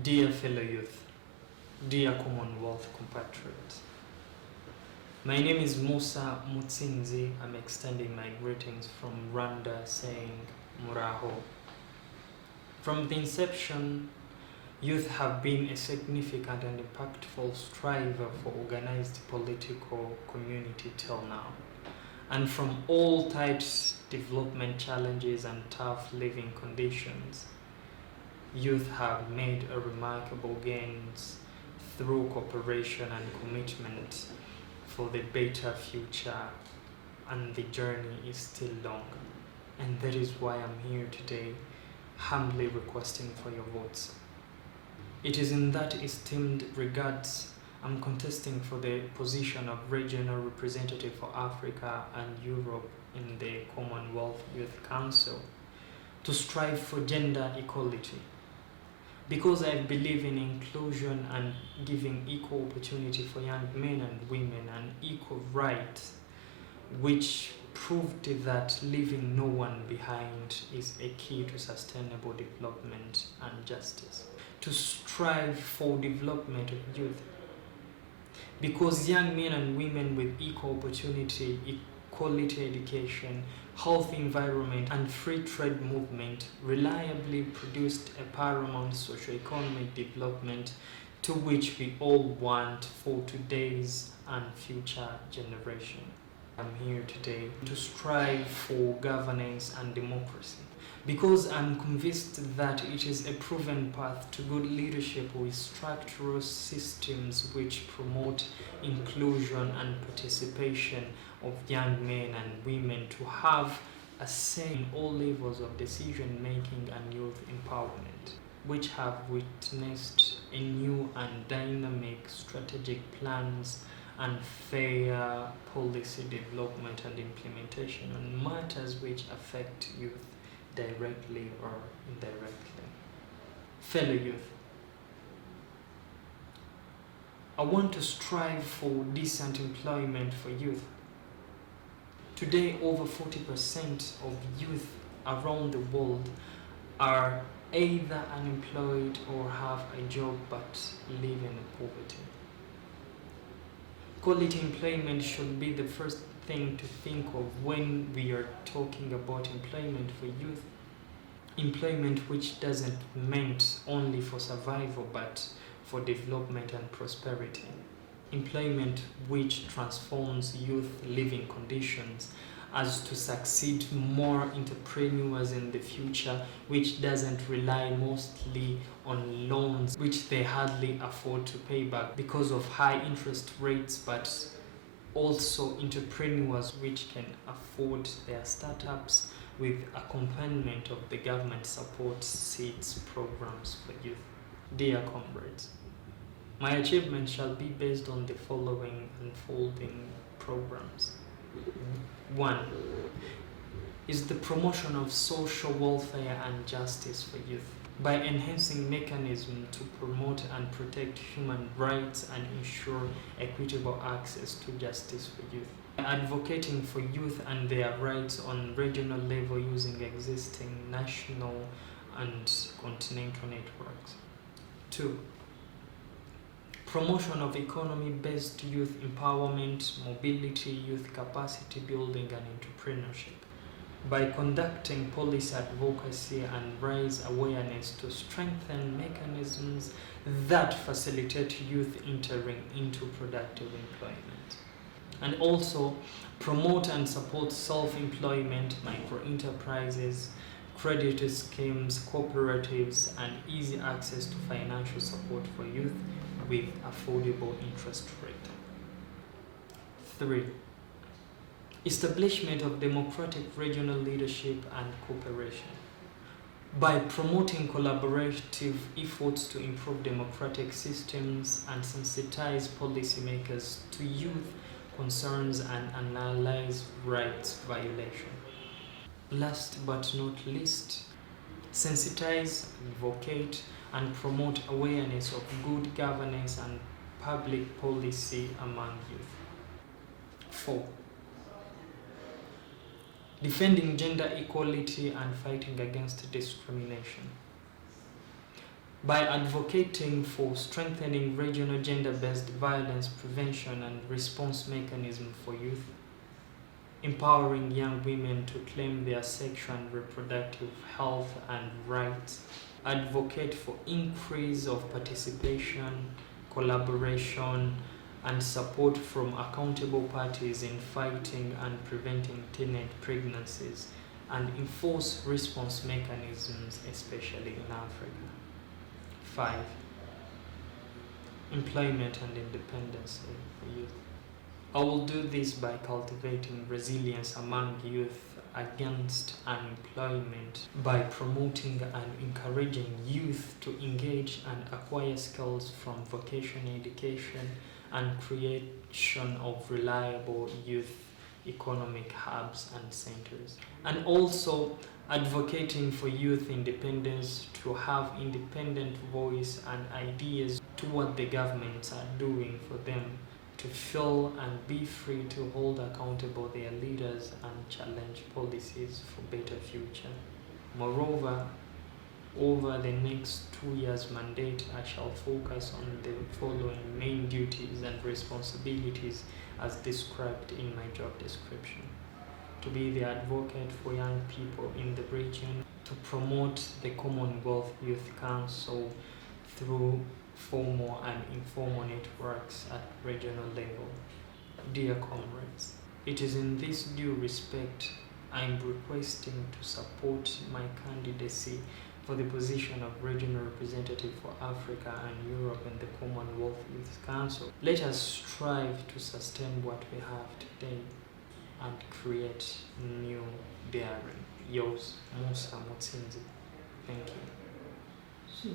Dear fellow youth, dear Commonwealth compatriots, my name is Mussa Mutsinzi. I'm extending my greetings from Rwanda saying Muraho. From the inception, youth have been a significant and impactful striver for organized political community till now. And from all types development challenges and tough living conditions, youth have made a remarkable gains through cooperation and commitment for the better future, and the journey is still long. And that is why I'm here today, humbly requesting for your votes. It is in that esteemed regards I'm contesting for the position of Regional Representative for Africa and Europe in the Commonwealth Youth Council to strive for gender equality. Because I believe in inclusion and giving equal opportunity for young men and women and equal rights, which proved that leaving no one behind is a key to sustainable development and justice. To strive for development of youth. Because young men and women with equal opportunity, quality education, healthy environment, and free trade movement reliably produced a paramount socio-economic development to which we all want for today's and future generation. I'm here today to strive for governance and democracy because I'm convinced that it is a proven path to good leadership with structural systems which promote inclusion and participation of young men and women to have a say in all levels of decision making and youth empowerment, which have witnessed a new and dynamic strategic plans and fair policy development and implementation on matters which affect youth directly or indirectly. Fellow youth, I want to strive for decent employment for youth. Today, over 40% of youth around the world are either unemployed or have a job but live in poverty. Quality employment should be the first thing to think of when we are talking about employment for youth. Employment which doesn't meant only for survival but for development and prosperity. Employment which transforms youth living conditions as to succeed more entrepreneurs in the future, which doesn't rely mostly on loans which they hardly afford to pay back because of high interest rates, but also entrepreneurs which can afford their startups with accompaniment of the government support seats programs for youth. Dear comrades, my achievements shall be based on the following unfolding programs. 1 is the promotion of social welfare and justice for youth by enhancing mechanisms to promote and protect human rights and ensure equitable access to justice for youth. By advocating for youth and their rights on regional level using existing national and continental networks. 2. Promotion of economy-based youth empowerment, mobility, youth capacity building, and entrepreneurship by conducting policy advocacy and raise awareness to strengthen mechanisms that facilitate youth entering into productive employment. And also promote and support self-employment, micro-enterprises, credit schemes, cooperatives, and easy access to financial support for youth with affordable interest rate. 3. Establishment of democratic regional leadership and cooperation by promoting collaborative efforts to improve democratic systems and sensitize policymakers to youth concerns and analyze rights violation. Last but not least, sensitize, advocate, and promote awareness of good governance and public policy among youth. 4. Defending gender equality and fighting against discrimination by advocating for strengthening regional gender-based violence prevention and response mechanism for youth, empowering young women to claim their sexual and reproductive health and rights, advocate for increase of participation, collaboration, and support from accountable parties in fighting and preventing teenage pregnancies, and enforce response mechanisms, especially in Africa. 5. Employment and independence for youth. I will do this by cultivating resilience among youth against unemployment, by promoting and encouraging youth to engage and acquire skills from vocational education and creation of reliable youth economic hubs and centers. And also advocating for youth independence, to have independent voice and ideas to what the governments are doing for them, to feel and be free to hold accountable their leaders and challenge policies for better future. Moreover, over the next 2 years mandate, I shall focus on the following main duties and responsibilities as described in my job description. To be the advocate for young people in the region, to promote the Commonwealth Youth Council through formal and informal networks at regional level. Dear comrades, it is in this due respect I am requesting to support my candidacy for the position of regional representative for Africa and Europe in the Commonwealth Youth Council. Let us strive to sustain what we have today and create new daring. Yours, Mussa Mutsinzi. Thank you.